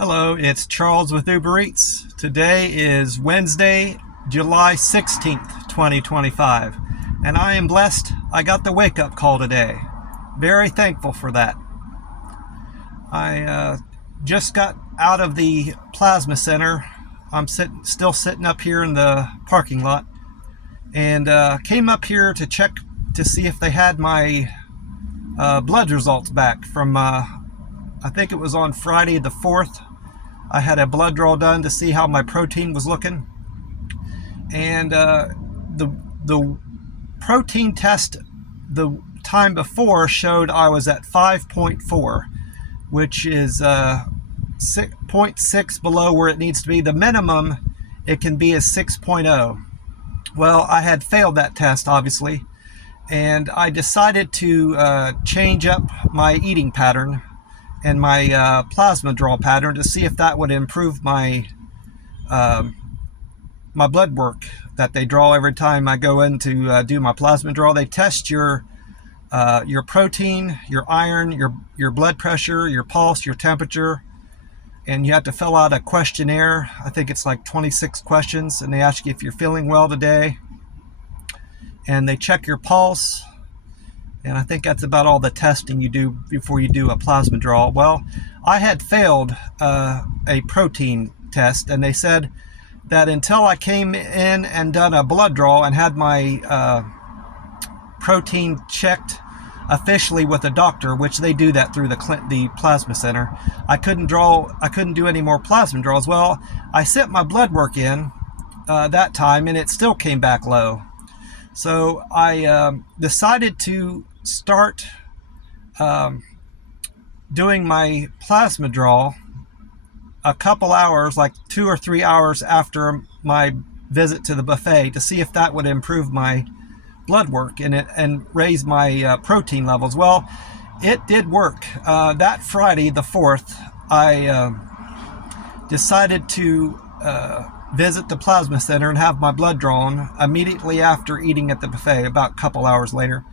Hello, it's Charles with Uber Eats. Today is Wednesday, July 16th, 2025, and I am blessed I got the wake-up call today. Very thankful for that. I just got out of the plasma center. I'm still sitting up here in the parking lot, and came up here to check to see if they had my blood results back from, I think it was on Friday the 4th. I had a blood draw done to see how my protein was looking, and the protein test the time before showed I was at 5.4, which is 0.6 below where it needs to be. The minimum it can be is 6.0. Well, I had failed that test, obviously, and I decided to change up my eating pattern and my plasma draw pattern to see if that would improve my my blood work that they draw every time I go in to do my plasma draw. They test your protein, your iron, your blood pressure, your pulse, your temperature, and you have to fill out a questionnaire. I think it's like 26 questions, and they ask you if you're feeling well today, and they check your pulse. And I think that's about all the testing you do before you do a plasma draw. Well, I had failed a protein test, and they said that until I came in and done a blood draw and had my protein checked officially with a doctor, which they do that through the plasma center, I couldn't do any more plasma draws. Well, I sent my blood work in that time, and it still came back low. So I decided to start doing my plasma draw a couple hours, like 2 or 3 hours after my visit to the buffet, to see if that would improve my blood work and raise my protein levels. Well, it did work. That Friday the 4th, I decided to visit the plasma center and have my blood drawn immediately after eating at the buffet, about a couple hours later.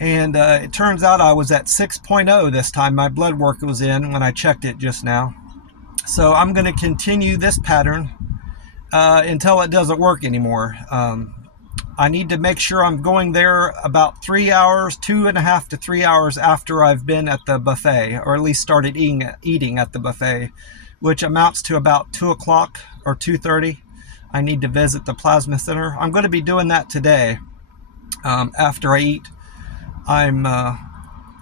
And it turns out I was at 6.0 this time. My blood work was in when I checked it just now. So I'm going to continue this pattern until it doesn't work anymore. I need to make sure I'm going there about 3 hours, 2.5 to 3 hours after I've been at the buffet, or at least started eating at the buffet, which amounts to about 2 o'clock or 2:30. I need to visit the plasma center. I'm going to be doing that today after I eat. I'm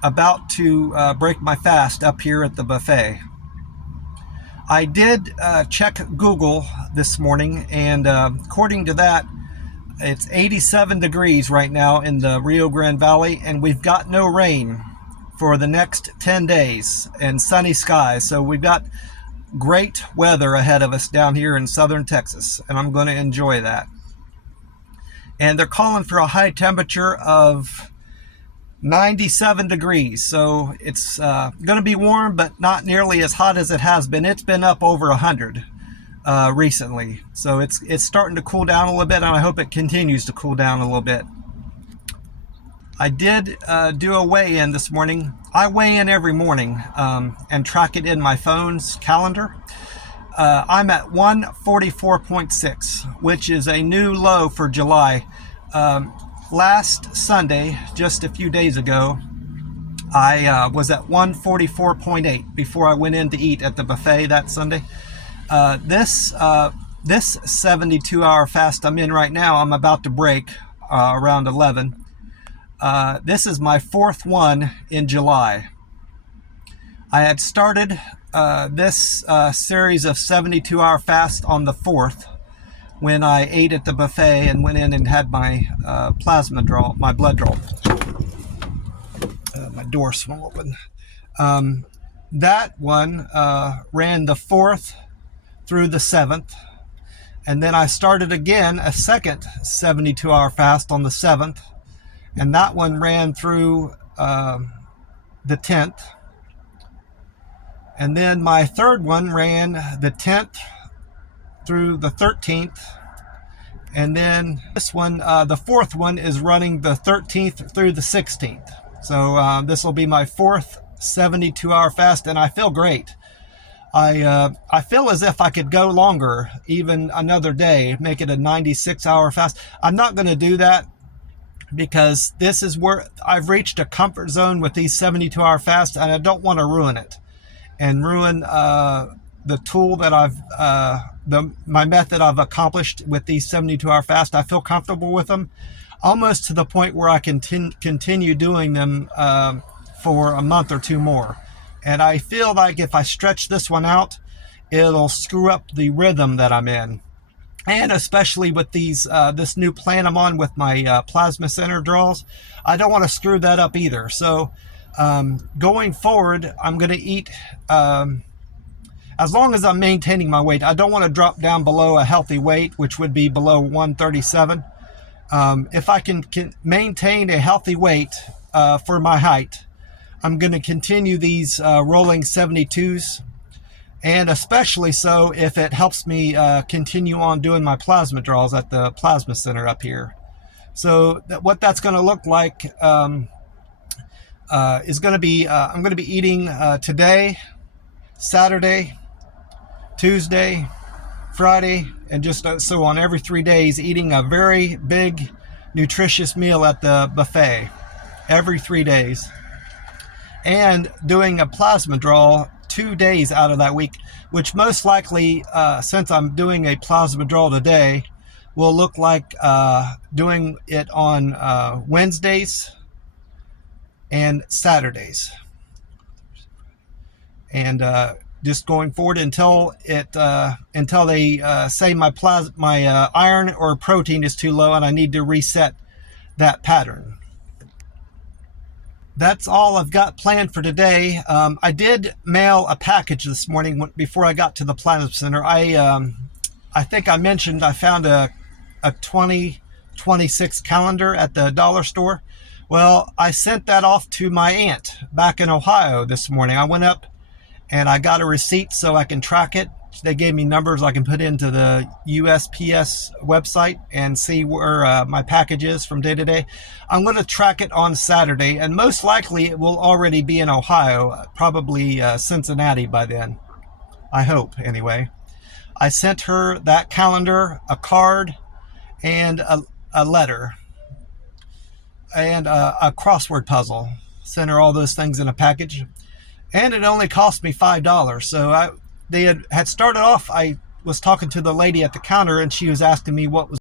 about to break my fast up here at the buffet. I did check Google this morning, and according to that, it's 87 degrees right now in the Rio Grande Valley, and we've got no rain for the next 10 days and sunny skies. So we've got great weather ahead of us down here in southern Texas, and I'm going to enjoy that. And they're calling for a high temperature of 97 degrees, so it's going to be warm, but not nearly as hot as it has been. It's been up over 100 recently, so it's starting to cool down a little bit, and I hope it continues to cool down a little bit. I did do a weigh-in this morning. I weigh in every morning and track it in my phone's calendar. I'm at 144.6, which is a new low for July. Last Sunday, just a few days ago, I was at 144.8 before I went in to eat at the buffet that Sunday. This 72-hour fast I'm in right now, I'm about to break around 11. This is my 4th one in July. I had started this series of 72-hour fast on the 4th, when I ate at the buffet and went in and had my plasma draw, my blood draw. My door swung open. That one ran the 4th through the 7th, and then I started again a second 72-hour fast on the 7th, and that one ran through the 10th, and then my third one ran the 10th through the 13th, and then this one, the 4th one, is running the 13th through the 16th. So this will be my 4th 72-hour fast, and I feel great. I feel as if I could go longer, even another day, make it a 96-hour fast. I'm not going to do that because this is where I've reached a comfort zone with these 72-hour fasts, and I don't want to ruin it and ruin the tool that my method I've accomplished with these 72-hour fasts. I feel comfortable with them, almost to the point where I can continue doing them for a month or two more. And I feel like if I stretch this one out, it'll screw up the rhythm that I'm in. And especially with these this new plan I'm on with my plasma center draws, I don't want to screw that up either. So going forward, I'm going to eat as long as I'm maintaining my weight. I don't want to drop down below a healthy weight, which would be below 137. If I can maintain a healthy weight for my height, I'm going to continue these rolling 72s, and especially so if it helps me continue on doing my plasma draws at the plasma center up here. So what that's going to look like is going to be I'm going to be eating today, Saturday, Tuesday, Friday, and just so on every 3 days, eating a very big nutritious meal at the buffet every 3 days, and doing a plasma draw 2 days out of that week, which most likely, since I'm doing a plasma draw today, will look like doing it on Wednesdays and Saturdays, and just going forward until they say my iron or protein is too low and I need to reset that pattern. That's all I've got planned for today. I did mail a package this morning before I got to the plasma center. I think I mentioned I found a 2026 calendar at the dollar store. Well, I sent that off to my aunt back in Ohio this morning. I went up and I got a receipt so I can track it. They gave me numbers I can put into the USPS website and see where my package is from day to day. I'm going to track it on Saturday, and most likely it will already be in Ohio, probably Cincinnati by then. I hope, anyway. I sent her that calendar, a card, and a letter, and a crossword puzzle. Sent her all those things in a package, and it only cost me $5. So they had started off, I was talking to the lady at the counter, and she was asking me what was